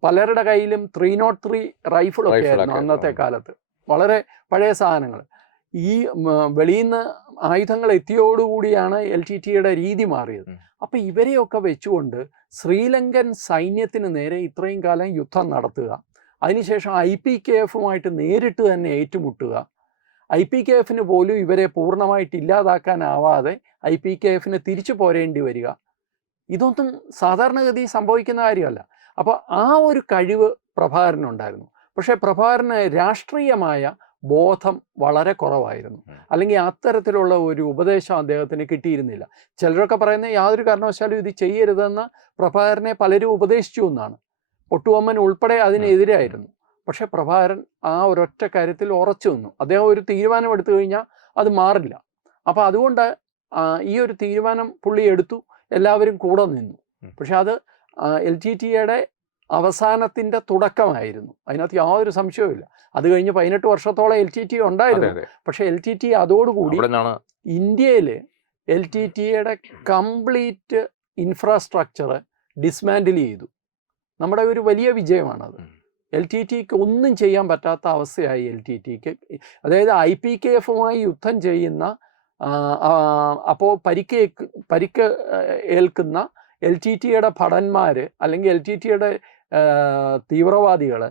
പലരുടെ കയ്യിലും ത്രീ നോട്ട് ത്രീ റൈഫിളൊക്കെ ആയിരുന്നു അന്നത്തെ കാലത്ത്. വളരെ പഴയ സാധനങ്ങൾ. ഈ വെളിയിൽ നിന്ന് ആയുധങ്ങൾ എത്തിയോടുകൂടിയാണ് എൽ ടി ടിയുടെ രീതി മാറിയത്. അപ്പം ഇവരെയൊക്കെ വെച്ചുകൊണ്ട് ശ്രീലങ്കൻ സൈന്യത്തിന് നേരെ ഇത്രയും കാലം യുദ്ധം നടത്തുക. അതിനുശേഷം ഐ പി കെ എഫുമായിട്ട് നേരിട്ട് തന്നെ ഏറ്റുമുട്ടുക. ഐ പി കെ എഫിന് പോലും ഇവരെ പൂർണമായിട്ട് ഇല്ലാതാക്കാനാവാതെ ഐ പി കെ എഫിന് തിരിച്ചു പോരേണ്ടി വരിക. ഇതൊന്നും സാധാരണഗതി സംഭവിക്കുന്ന കാര്യമല്ല. അപ്പോൾ ആ ഒരു കഴിവ് പ്രഭാകരനുണ്ടായിരുന്നു. പക്ഷേ പ്രഭാകരന് രാഷ്ട്രീയമായ ബോധം വളരെ കുറവായിരുന്നു. അല്ലെങ്കിൽ അത്തരത്തിലുള്ള ഒരു ഉപദേശം അദ്ദേഹത്തിന് കിട്ടിയിരുന്നില്ല. ചിലരൊക്കെ പറയുന്നത് യാതൊരു കാരണവശാലും ഇത് ചെയ്യരുതെന്ന് പ്രഭാകരനെ പലരും ഉപദേശിച്ചു എന്നാണ്. ഒട്ടുവമ്മൻ ഉൾപ്പെടെ അതിനെതിരായിരുന്നു പക്ഷെ പ്രഭാകരൻ ആ ഒരൊറ്റ കാര്യത്തിൽ ഉറച്ചു നിന്നു. അദ്ദേഹം ഒരു തീരുമാനം എടുത്തു കഴിഞ്ഞാൽ അത് മാറില്ല. അപ്പോൾ അതുകൊണ്ട് ഈ ഒരു തീരുമാനം പുള്ളി എടുത്തു. എല്ലാവരും കൂടെ നിന്നു. പക്ഷെ അത് എൽ ടി ടിയുടെ അവസാനത്തിന്റെ തുടക്കമായിരുന്നു. അതിനകത്ത് യാതൊരു സംശയവുമില്ല അത് കഴിഞ്ഞ് പതിനെട്ട് വർഷത്തോളം എൽ ടി ടി ഉണ്ടായിരുന്നു പക്ഷെ എൽ ടി ടി അതോടുകൂടി ഇന്ത്യയിൽ എൽ ടി ടിയുടെ കംപ്ലീറ്റ് ഇൻഫ്രാസ്ട്രക്ചർ ഡിസ്മാൻഡിൽ ചെയ്തു. നമ്മുടെ ഒരു വലിയ വിജയമാണത്. എൽ ടി ടിക്ക് ഒന്നും ചെയ്യാൻ പറ്റാത്ത അവസ്ഥയായി എൽ ടി ടിക്ക് അതായത് ഐ പി കെ എഫുമായി യുദ്ധം ചെയ്യുന്ന അപ്പോൾ പരിക്ക് പരിക്ക് ഏൽക്കുന്ന എൽ ടി ടിയുടെ ഭടന്മാർ അല്ലെങ്കിൽ എൽ ടി ടിയുടെ തീവ്രവാദികൾ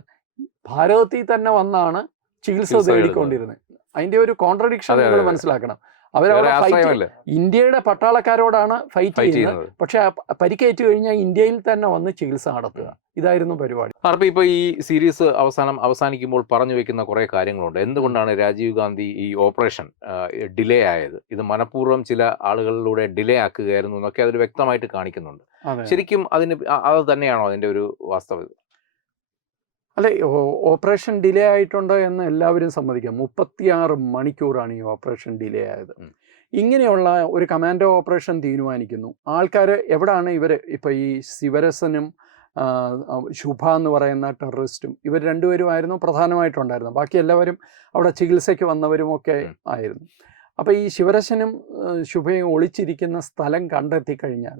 ഭാരതത്തിൽ തന്നെ വന്നാണ് ചികിത്സ തേടിക്കൊണ്ടിരുന്നത്. അതിന്റെ ഒരു കോൺട്രഡിക്ഷൻ നിങ്ങൾ മനസ്സിലാക്കണം. അവരവിടെ ഫൈറ്റ് ഇന്ത്യയുടെ പട്ടാളക്കാരോടാണ് ഫൈറ്റ് ചെയ്യുന്നത്. പക്ഷെ പരിക്കേറ്റ് കഴിഞ്ഞാൽ ഇന്ത്യയിൽ തന്നെ വന്ന് ചികിത്സ നടത്തുക. ഇതായിരുന്നു പരിപാടി. അപ്പൊ ഇപ്പൊ ഈ സീരീസ് അവസാനം അവസാനിക്കുമ്പോൾ പറഞ്ഞു വെക്കുന്ന കുറെ കാര്യങ്ങളുണ്ട്. എന്തുകൊണ്ടാണ് രാജീവ് ഗാന്ധി ഈ ഓപ്പറേഷൻ ഡിലേ ആയത്? ഇത് മനഃപൂർവം ചില ആളുകളിലൂടെ ഡിലേ ആക്കുകയായിരുന്നു എന്നൊക്കെ അതിൽ വ്യക്തമായിട്ട് കാണിക്കുന്നുണ്ട്. ശരിക്കും അതിന് അത് തന്നെയാണോ അതിന്റെ ഒരു വാസ്തവത അല്ലെ ഓപ്പറേഷൻ ഡിലേ ആയിട്ടുണ്ടോ എന്ന് എല്ലാവരും സമ്മതിക്കാം. മുപ്പത്തിയാറ് മണിക്കൂറാണ് ഈ ഓപ്പറേഷൻ ഡിലേ ആയത്. ഇങ്ങനെയുള്ള ഒരു കമാൻഡോ ഓപ്പറേഷൻ തീരുമാനിക്കുന്നു. ആൾക്കാർ എവിടാണ് ഇവർ ഇപ്പം ഈ ശിവരസനും ശുഭ എന്ന് പറയുന്ന ടെററിസ്റ്റും ഇവർ രണ്ടുപേരുമായിരുന്നു പ്രധാനമായിട്ടുണ്ടായിരുന്നത്. ബാക്കി എല്ലാവരും അവിടെ ചികിത്സയ്ക്ക് വന്നവരും ഒക്കെ ആയിരുന്നു. അപ്പോൾ ഈ ശിവരസനും ശുഭയും ഒളിച്ചിരിക്കുന്ന സ്ഥലം കണ്ടെത്തി കഴിഞ്ഞാൽ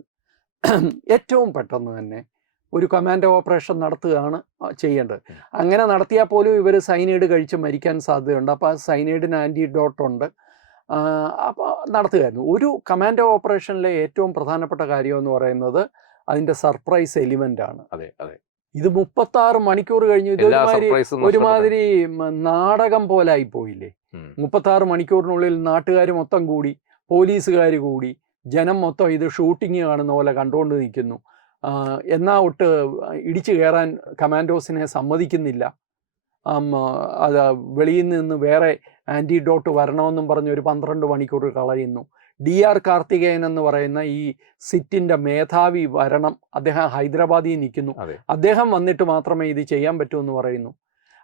ഏറ്റവും പെട്ടെന്ന് തന്നെ ഒരു കമാൻഡോ ഓപ്പറേഷൻ നടത്തുകയാണ് ചെയ്യേണ്ടത്. അങ്ങനെ നടത്തിയാൽ പോലും ഇവർ സൈനൈഡ് കഴിച്ച് മരിക്കാൻ സാധ്യതയുണ്ട്. അപ്പോൾ ആ സൈനൈഡിന് ആന്റിഡോട്ട് ഉണ്ട്. അപ്പോൾ നടത്തുകയായിരുന്നു. ഒരു കമാൻഡോ ഓപ്പറേഷനിലെ ഏറ്റവും പ്രധാനപ്പെട്ട കാര്യം എന്ന് പറയുന്നത് അതിന്റെ സർപ്രൈസ് എലിമെന്റ് ആണ്. അതെ അതെ. ഇത് മുപ്പത്താറ് മണിക്കൂർ കഴിഞ്ഞു. ഇതൊരുമാതിരി ഒരുമാതിരി നാടകം പോലെ ആയി പോയില്ലേ മുപ്പത്താറ് മണിക്കൂറിനുള്ളിൽ നാട്ടുകാർ മൊത്തം കൂടി പോലീസുകാർ കൂടി ജനം മൊത്തം ഇത് ഷൂട്ടിങ് കാണുന്ന പോലെ കണ്ടുകൊണ്ട് നിൽക്കുന്നു. എന്നാ ഒട്ട് ഇടിച്ചു കയറാൻ കമാൻഡോസിനെ സമ്മതിക്കുന്നില്ല. അത് വെളിയിൽ നിന്ന് വേറെ ആന്റിഡോട്ട് വരണമെന്നും പറഞ്ഞ് ഒരു പന്ത്രണ്ട് മണിക്കൂർ കളയുന്നു. ഡി ആർ കാർത്തികേയൻ എന്ന് പറയുന്ന ഈ സിറ്റിന്റെ മേധാവി വരണം. അദ്ദേഹം ഹൈദരാബാദിൽ നിൽക്കുന്നു. അദ്ദേഹം വന്നിട്ട് മാത്രമേ ഇത് ചെയ്യാൻ പറ്റൂ എന്ന് പറയുന്നു.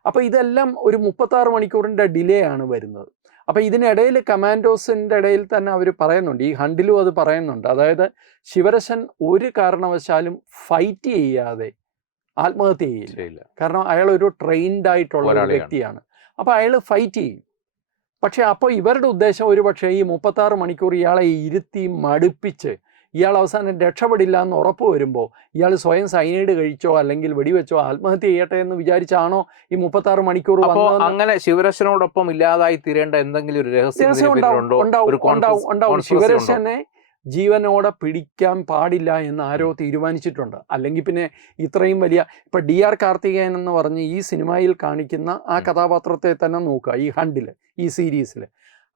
അപ്പോൾ ഇതെല്ലാം ഒരു മുപ്പത്താറ് മണിക്കൂറിന്റെ ഡിലേ ആണ് വരുന്നത്. അപ്പോൾ ഇതിനിടയിൽ കമാൻഡോസിന്റെ ഇടയിൽ തന്നെ അവർ പറയുന്നുണ്ട് ഈ ഹണ്ടിലും അത് പറയുന്നുണ്ട്. അതായത് ശിവരശൻ ഒരു കാരണവശാലും ഫൈറ്റ് ചെയ്യാതെ ആത്മഹത്യ ചെയ്യില്ല. കാരണം അയാൾ ഒരു ട്രെയിൻഡ് ആയിട്ടുള്ള ഒരു വ്യക്തിയാണ്. അപ്പോൾ അയാൾ ഫൈറ്റ് ചെയ്യും. പക്ഷേ അപ്പോൾ ഇവരുടെ ഉദ്ദേശം ഒരു പക്ഷേ ഈ മുപ്പത്താറ് മണിക്കൂർ ഇയാളെ ഇരുത്തി മടുപ്പിച്ച് ഇയാൾ അവസാനം രക്ഷപ്പെടില്ല എന്ന് ഉറപ്പ് വരുമ്പോൾ ഇയാൾ സ്വയം സൈനൈഡ് കഴിച്ചോ അല്ലെങ്കിൽ വെടിവെച്ചോ ആത്മഹത്യ ചെയ്യട്ടെ എന്ന് വിചാരിച്ചാണോ ഈ മുപ്പത്താറ് മണിക്കൂർ അങ്ങനെ ശിവരശനോടൊപ്പം ഇല്ലാതായി തീരേണ്ട എന്തെങ്കിലും ഒരു രഹസ്യം ഉണ്ടാവും? ശിവരശനെ ജീവനോടെ പിടിക്കാൻ പാടില്ല എന്ന് ആരോ തീരുമാനിച്ചിട്ടുണ്ട്. അല്ലെങ്കിൽ പിന്നെ ഇത്രയും വലിയ ഇപ്പൊ ഡി ആർ കാർത്തികേയൻ എന്ന് പറഞ്ഞ് ഈ സിനിമയിൽ കാണിക്കുന്ന ആ കഥാപാത്രത്തെ തന്നെ നോക്കുക ഈ ഹണ്ടിൽ ഈ സീരീസിൽ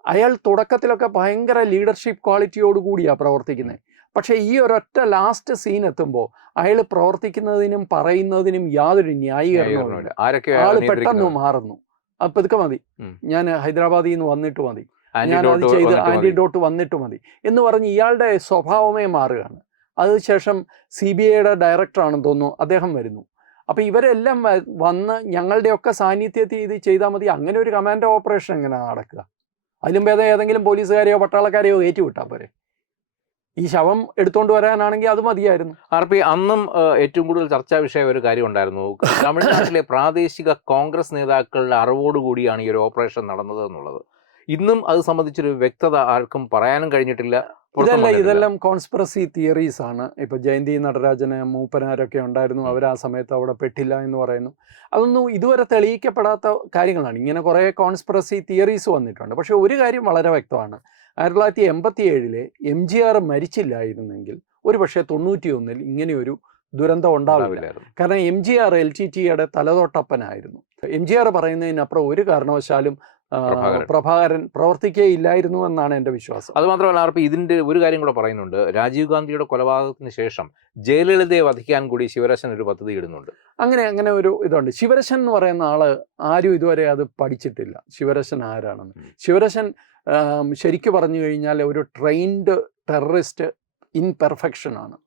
അയാൾ തുടക്കത്തിലൊക്കെ ഭയങ്കര ലീഡർഷിപ്പ് ക്വാളിറ്റിയോട് കൂടിയാണ് പ്രവർത്തിക്കുന്നത് പക്ഷേ ഈ ഒരൊറ്റ ലാസ്റ്റ് സീൻ എത്തുമ്പോൾ അയാൾ പ്രവർത്തിക്കുന്നതിനും പറയുന്നതിനും യാതൊരു ന്യായീകരണവുമില്ല. അയാളെ പെട്ടെന്ന് മാറുന്നു. അപ്പൊ ഇതൊക്കെ മതി. ഞാൻ ഹൈദരാബാദിൽ നിന്ന് വന്നിട്ട് മതി. ഞാൻ അത് ചെയ്ത് ആന്റിഡോട്ട് വന്നിട്ട് മതി എന്ന് പറഞ്ഞ് ഇയാളുടെ സ്വഭാവമേ മാറുകയാണ്. അതിനുശേഷം സി ബി ഐയുടെ ഡയറക്ടറാണെന്ന് തോന്നുന്നു അദ്ദേഹം വരുന്നു. അപ്പോൾ ഇവരെല്ലാം വന്ന് ഞങ്ങളുടെയൊക്കെ സാന്നിധ്യത്തിൽ ഇത് ചെയ്താൽ മതി. അങ്ങനെ ഒരു കമാൻഡോ ഓപ്പറേഷൻ എങ്ങനെ നടക്കുക? അതിലും ഭേദം ഏതെങ്കിലും പോലീസുകാരെയോ പട്ടാളക്കാരെയോ ഏറ്റുവിട്ടാൽ പോരെ? ഈ ശവം എടുത്തുകൊണ്ട് വരാനാണെങ്കിൽ അത് മതിയായിരുന്നു. ആർ പി അന്നും ഏറ്റവും കൂടുതൽ ചർച്ചാ വിഷയം ഒരു കാര്യം ഉണ്ടായിരുന്നു. തമിഴ്നാട്ടിലെ പ്രാദേശിക കോൺഗ്രസ് നേതാക്കളുടെ അറിവോടുകൂടിയാണ് ഈ ഒരു ഓപ്പറേഷൻ നടന്നത് എന്നുള്ളത്. ഇന്നും അത് സംബന്ധിച്ചൊരു വ്യക്തത ആർക്കും പറയാനും കഴിഞ്ഞിട്ടില്ല. ഇതല്ല ഇതെല്ലാം കോൺസ്പിറസി തിയറീസ് ആണ്. ഇപ്പൊ ജയന്തി നടരാജന് മൂപ്പനാരൊക്കെ ഉണ്ടായിരുന്നു. അവർ ആ സമയത്ത് അവിടെ പെട്ടില്ല എന്ന് പറയുന്നു. അതൊന്നും ഇതുവരെ തെളിയിക്കപ്പെടാത്ത കാര്യങ്ങളാണ്. ഇങ്ങനെ കുറേ കോൺസ്പിറസി തിയറീസ് വന്നിട്ടുണ്ട്. പക്ഷെ ഒരു കാര്യം വളരെ വ്യക്തമാണ്. ആയിരത്തി തൊള്ളായിരത്തി എൺപത്തി ഏഴിലെ എം ജി ആർ മരിച്ചില്ലായിരുന്നെങ്കിൽ ഒരു പക്ഷേ തൊണ്ണൂറ്റി ഒന്നിൽ ഇങ്ങനെയൊരു ദുരന്തം ഉണ്ടാവില്ല. കാരണം M G R L T ടിയുടെ തലതൊട്ടപ്പനായിരുന്നു എം ജി ആർ പറയുന്നതിനപ്പുറം ഒരു കാരണവശാലും പ്രഭാകരൻ. പ്രവർത്തിക്കേ ഇല്ലായിരുന്നു എന്നാണ് എന്റെ വിശ്വാസം. അതുമാത്രമല്ല ആർപ്പി ഇതിന്റെ ഒരു കാര്യം കൂടെ പറയുന്നുണ്ട്. രാജീവ് ഗാന്ധിയുടെ കൊലപാതകത്തിന് ശേഷം ജയലളിതയെ വധിക്കാൻ കൂടി ശിവരശൻ ഒരു പദ്ധതി ഇടുന്നുണ്ട്. അങ്ങനെ അങ്ങനെ ഒരു ഇതുണ്ട്. ശിവരശൻ എന്ന് പറയുന്ന ആൾ ആരും ഇതുവരെ അത് പഠിച്ചിട്ടില്ല. ശിവരശൻ ആരാണെന്ന്. ശിവരശൻ ശരിക്കും പറഞ്ഞു കഴിഞ്ഞാൽ ഒരു ട്രെയിൻഡ് ടെററിസ്റ്റ് ഇൻപെർഫെക്ഷൻ ആണ്.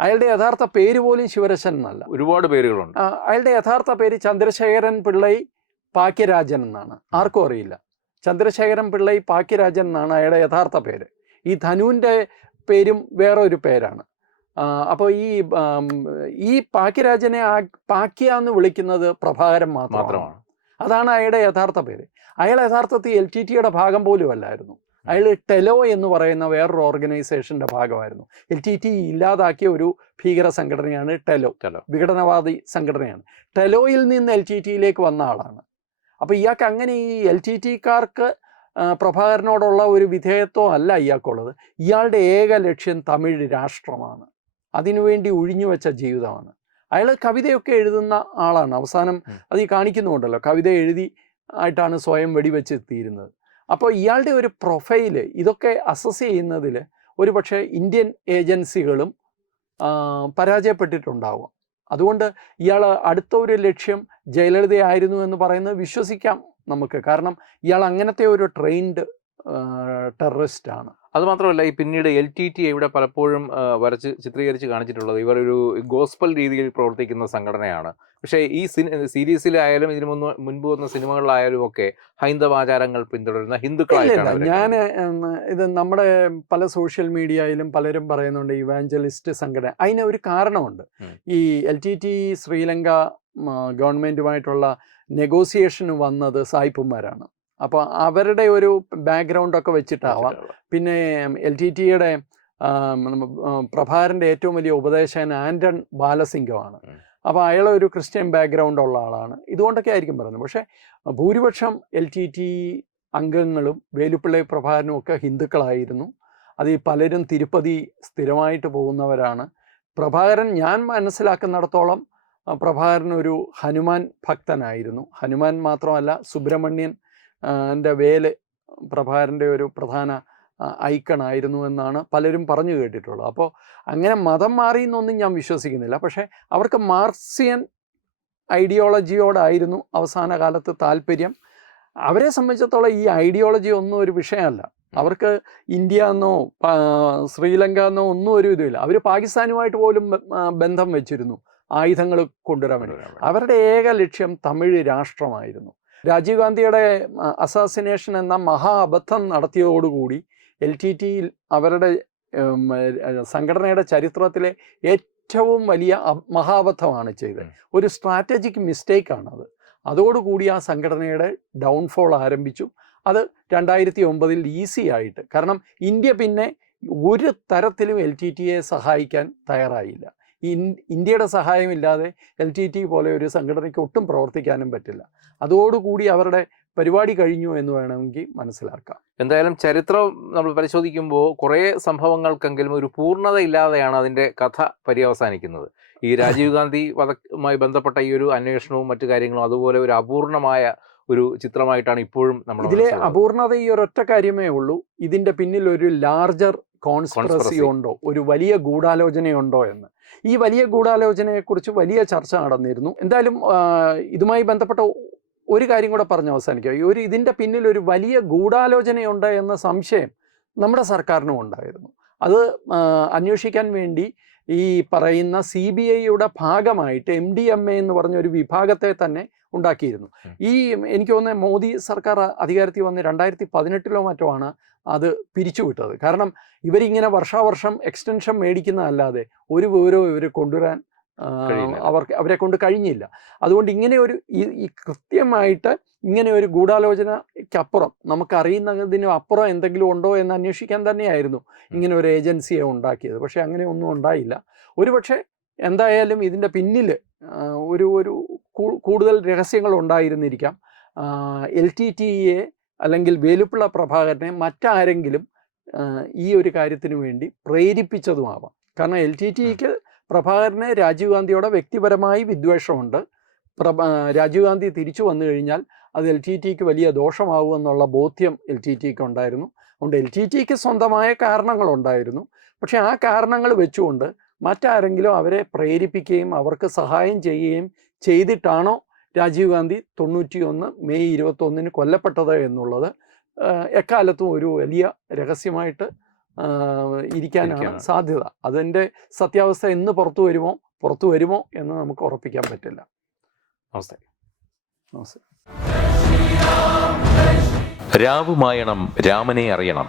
അയാളുടെ യഥാർത്ഥ പേര് പോലും ശിവരശൻ എന്നല്ല. ഒരുപാട് പേരുകളുണ്ട്. അയാളുടെ യഥാർത്ഥ പേര് ചന്ദ്രശേഖരൻ പിള്ളൈ പാക്യരാജൻ എന്നാണ്. ആർക്കും അറിയില്ല. ചന്ദ്രശേഖരൻ പിള്ളൈ പാക്യരാജൻ എന്നാണ് അയാളുടെ യഥാർത്ഥ പേര്. ഈ ധനുവിന്റെ പേരും വേറൊരു പേരാണ്. അപ്പോൾ ഈ ഈ പാക്യരാജനെ ആ പാക്യ എന്ന് വിളിക്കുന്നത് പ്രഭാകരൻ മാത്രമാണ്. മാത്രമാണ്. അതാണ് അയാളുടെ യഥാർത്ഥ പേര്. അയാൾ യഥാർത്ഥത്തിൽ എൽ ടി ടിയുടെ ഭാഗം പോലും അല്ലായിരുന്നു. അയാൾ ടെലോ എന്ന് പറയുന്ന വേറൊരു ഓർഗനൈസേഷന്റെ ഭാഗമായിരുന്നു. എൽ ടി ടി ഇല്ലാതാക്കിയ ഒരു ഭീകര സംഘടനയാണ് ടെലോ. ടെലോ. വിഘടനവാദി സംഘടനയാണ്. ടെലോയിൽ നിന്ന് എൽ ടി ടിയിലേക്ക് വന്ന ആളാണ്. അപ്പോൾ ഇയാൾക്ക് അങ്ങനെ ഈ എൽ ടി ടിക്കാർക്ക് പ്രഭാകരനോടുള്ള ഒരു വിധേയത്വം അല്ല ഇയാൾക്കുള്ളത്. ഇയാളുടെ ഏക ലക്ഷ്യം തമിഴ് രാഷ്ട്രമാണ്. അതിനുവേണ്ടി ഒഴിഞ്ഞു വെച്ച ജീവിതമാണ്. അയാൾ കവിതയൊക്കെ എഴുതുന്ന ആളാണ്. അവസാനം അത് ഈ കാണിക്കുന്നുണ്ടല്ലോ. കവിത എഴുതി ആയിട്ടാണ് സ്വയം വെടിവെച്ച് തീരുന്നത് അപ്പോൾ ഇയാളുടെ ഒരു പ്രൊഫൈൽ ഇതൊക്കെ അസസ് ചെയ്യുന്നതിൽ ഒരു പക്ഷേ ഇന്ത്യൻ ഏജൻസികളും പരാജയപ്പെട്ടിട്ടുണ്ടാവും. അതുകൊണ്ട് ഇയാൾ അടുത്ത ഒരു ലക്ഷ്യം ജയലളിതയായിരുന്നു എന്ന് പറയുന്നത് വിശ്വസിക്കാം നമുക്ക്. കാരണം ഇയാൾ അങ്ങനത്തെ ഒരു ട്രെയിൻഡ് ടെററിസ്റ്റ് ആണ് അത് മാത്രമല്ല ഈ പിന്നീട് എൽ ടി ടി ഇവിടെ പലപ്പോഴും വരച്ച് ചിത്രീകരിച്ച് കാണിച്ചിട്ടുള്ളത് ഇവർ ഒരു ഗോസ്പൽ രീതിയിൽ പ്രവർത്തിക്കുന്ന സംഘടനയാണ്. പക്ഷേ ഈ സിനി സീരീസിലായാലും ഇതിനു മുന്ന് മുൻപ് വന്ന സിനിമകളിലായാലും ഒക്കെ ഹൈന്ദവാചാരങ്ങൾ പിന്തുടരുന്ന ഹിന്ദുക്കളായിട്ട് ഹിന്ദുക്കളായിട്ടാണ് ഞാൻ ഇത് നമ്മുടെ പല സോഷ്യൽ മീഡിയയിലും പലരും പറയുന്നുണ്ട് ഇവാഞ്ചലിസ്റ്റ് സംഘടന. അതിന് ഒരു കാരണമുണ്ട്. ഈ എൽ ടി ടി ശ്രീലങ്ക ഗവൺമെന്റുമായിട്ടുള്ള നെഗോസിയേഷന് വന്നത് സായിപ്പന്മാരാണ്. അപ്പോൾ അവരുടെ ഒരു ബാക്ക്ഗ്രൗണ്ട് ഒക്കെ വെച്ചിട്ടാവാം. പിന്നെ എൽ ടി ടിയുടെ പ്രഭാകരന്റെ ഏറ്റവും വലിയ ഉപദേശകൻ ആന്റൺ ബാലസിംഗമാണ്. അപ്പോൾ അയാൾ ഒരു ക്രിസ്ത്യൻ ബാക്ക്ഗ്രൗണ്ട് ഉള്ള ആളാണ്. ഇതുകൊണ്ടൊക്കെ ആയിരിക്കും പറയുന്നത്. പക്ഷേ ഭൂരിപക്ഷം എൽ ടി ടി അംഗങ്ങളും വേലുപ്പിള്ളി പ്രഭാരനും ഒക്കെ ഹിന്ദുക്കളായിരുന്നു. അത് ഈ പലരും തിരുപ്പതി സ്ഥിരമായിട്ട് പോകുന്നവരാണ്. പ്രഭാകരൻ ഞാൻ മനസ്സിലാക്കുന്നിടത്തോളം പ്രഭാകരൻ ഒരു ഹനുമാൻ ഭക്തനായിരുന്നു. ഹനുമാൻ മാത്രമല്ല സുബ്രഹ്മണ്യൻ ആ, ന്റെ വേൽ പ്രഭാകരന്റെ ഒരു പ്രധാന ഐക്കൺ ആയിരുന്നു എന്നാണ് പലരും പറഞ്ഞു കേട്ടിട്ടുള്ളത് അപ്പോൾ അങ്ങനെ മതം മാറി എന്നൊന്നും ഞാൻ വിശ്വസിക്കുന്നില്ല. പക്ഷേ അവർക്ക് മാർസിയൻ ഐഡിയോളജിയോടായിരുന്നു അവസാന കാലത്ത് താല്പര്യം. അവരെ സംബന്ധിച്ചിടത്തോളം ഈ ഐഡിയോളജി ഒന്നും ഒരു വിഷയമല്ല. അവർക്ക് ഇന്ത്യ എന്നോ ശ്രീലങ്ക എന്നോ ഒന്നും ഒരു ഇതുമില്ല. അവർ പാകിസ്ഥാനുമായിട്ട് പോലും ബന്ധം വെച്ചിരുന്നു. ആയുധങ്ങൾ കൊണ്ടുവരാൻ വേണ്ടി. അവരുടെ ഏക ലക്ഷ്യം തമിഴ് രാഷ്ട്രമായിരുന്നു. രാജീവ് ഗാന്ധിയുടെ അസാസിനേഷൻ എന്ന മഹാ അബദ്ധം നടത്തിയതോടുകൂടി എൽ ടി ടിയിൽ അവരുടെ സംഘടനയുടെ ചരിത്രത്തിലെ ഏറ്റവും വലിയ മഹാബദ്ധമാണ് ചെയ്തത്. ഒരു സ്ട്രാറ്റജിക് മിസ്റ്റേക്കാണത് അതോടുകൂടി ആ സംഘടനയുടെ ഡൗൺഫോൾ ആരംഭിച്ചു. അത് രണ്ടായിരത്തി ഒമ്പതിൽ ഈസി ആയിട്ട് കാരണം ഇന്ത്യ പിന്നെ ഒരു തരത്തിലും എൽ ടി ടിയെ സഹായിക്കാൻ തയ്യാറായില്ല. ഇന്ത്യയുടെ സഹായമില്ലാതെ എൽ ടി ടി പോലെ ഒരു സംഘടനയ്ക്ക് ഒട്ടും പ്രവർത്തിക്കാനും പറ്റില്ല. അതോടുകൂടി അവരുടെ പരിപാടി കഴിഞ്ഞു എന്ന് വേണമെങ്കിൽ മനസ്സിലാക്കാം. എന്തായാലും ചരിത്രം നമ്മൾ പരിശോധിക്കുമ്പോൾ കുറേ സംഭവങ്ങൾക്കെങ്കിലും ഒരു പൂർണത ഇല്ലാതെയാണ് അതിന്റെ കഥ പര്യവസാനിക്കുന്നത്. ഈ രാജീവ് ഗാന്ധി വധവുമായി ബന്ധപ്പെട്ട ഈ ഒരു അന്വേഷണവും മറ്റു കാര്യങ്ങളും അതുപോലെ ഒരു അപൂർണമായ ഒരു ചിത്രമായിട്ടാണ് ഇപ്പോഴും നമ്മൾ ഇതിലെ അപൂർണത ഈ ഒരൊറ്റ കാര്യമേ ഉള്ളൂ. ഇതിന്റെ പിന്നിൽ ഒരു ലാർജർ കോൺസ്പിറസി ഉണ്ടോ? ഒരു വലിയ ഗൂഢാലോചനയുണ്ടോ എന്ന്. ഈ വലിയ ഗൂഢാലോചനയെക്കുറിച്ച് വലിയ ചർച്ച നടന്നിരുന്നു. എന്തായാലും ഇതുമായി ബന്ധപ്പെട്ട ഒരു കാര്യം കൂടെ പറഞ്ഞ് അവസാനിക്കുക. ഈ ഒരു ഇതിന്റെ പിന്നിൽ ഒരു വലിയ ഗൂഢാലോചനയുണ്ട് എന്ന സംശയം നമ്മുടെ സർക്കാരിനും ഉണ്ടായിരുന്നു. അത് അന്വേഷിക്കാൻ വേണ്ടി ഈ പറയുന്ന സി ബി ഐയുടെ ഭാഗമായിട്ട് എം ഡി എം എ എന്ന് പറഞ്ഞ ഒരു വിഭാഗത്തെ തന്നെ ഉണ്ടാക്കിയിരുന്നു. ഈ എനിക്ക് തോന്നുന്നത് മോദി സർക്കാർ അധികാരത്തിൽ വന്ന് രണ്ടായിരത്തി പതിനെട്ടിലോ മറ്റോ ആണ് അത് പിരിച്ചുവിട്ടത് കാരണം ഇവരിങ്ങനെ വർഷാവർഷം എക്സ്റ്റൻഷൻ മേടിക്കുന്നതല്ലാതെ ഒരു വിവരവും ഇവർ കൊണ്ടുവരാൻ. അവർക്ക് അവരെ കൊണ്ട് കഴിഞ്ഞില്ല. അതുകൊണ്ട് ഇങ്ങനെ ഒരു ഈ ഈ കൃത്യമായിട്ട് ഇങ്ങനെ ഒരു ഗൂഢാലോചനയ്ക്കപ്പുറം നമുക്കറിയുന്നതിനും അപ്പുറം എന്തെങ്കിലും ഉണ്ടോ എന്ന് അന്വേഷിക്കാൻ തന്നെയായിരുന്നു ഇങ്ങനെ ഒരു ഏജൻസിയെ ഉണ്ടാക്കിയത്. പക്ഷേ അങ്ങനെ ഒന്നും ഉണ്ടായില്ല. ഒരുപക്ഷെ എന്തായാലും ഇതിന്റെ പിന്നിൽ ഒരു ഒരു കൂടുതൽ രഹസ്യങ്ങൾ ഉണ്ടായിരുന്നിരിക്കാം എൽ ടി ടിയെ അല്ലെങ്കിൽ വേലുപ്പിള്ള പ്രഭാകരനെ മറ്റാരെങ്കിലും ഈ ഒരു കാര്യത്തിന് വേണ്ടി പ്രേരിപ്പിച്ചതുമാവാം. കാരണം എൽ ടി ടിക്ക് പ്രഭാകരന് രാജീവ് ഗാന്ധിയോടെ വ്യക്തിപരമായി വിദ്വേഷമുണ്ട്. പ്രഭ രാജീവ് ഗാന്ധി തിരിച്ചു വന്നു കഴിഞ്ഞാൽ അത് എൽ ടി ടിക്ക് വലിയ ദോഷമാകുമെന്നുള്ള ബോധ്യം എൽ ടി ടിക്ക് ഉണ്ടായിരുന്നു. അതുകൊണ്ട് എൽ ടി ടിക്ക് സ്വന്തമായ കാരണങ്ങളുണ്ടായിരുന്നു. പക്ഷേ ആ കാരണങ്ങൾ വെച്ചുകൊണ്ട് മറ്റാരെങ്കിലും അവരെ പ്രേരിപ്പിക്കുകയും അവർക്ക് സഹായം ചെയ്യുകയും ചെയ്തിട്ടാണോ രാജീവ് ഗാന്ധി തൊണ്ണൂറ്റി ഒന്ന് മെയ് ഇരുപത്തൊന്നിന് കൊല്ലപ്പെട്ടത് എന്നുള്ളത് എക്കാലത്തും ഒരു വലിയ രഹസ്യമായിട്ട് ഇരിക്കാനാണ് ഇരിക്കാനാണ്. സാധ്യത. അതിന്റെ സത്യാവസ്ഥ എന്ന് പുറത്തു വരുമോ പുറത്തു വരുമോ എന്ന് നമുക്ക് ഉറപ്പിക്കാൻ പറ്റില്ല. നമസ്തേ. നമസ്തേ. രാവുമായണം രാമനെ അറിയണം.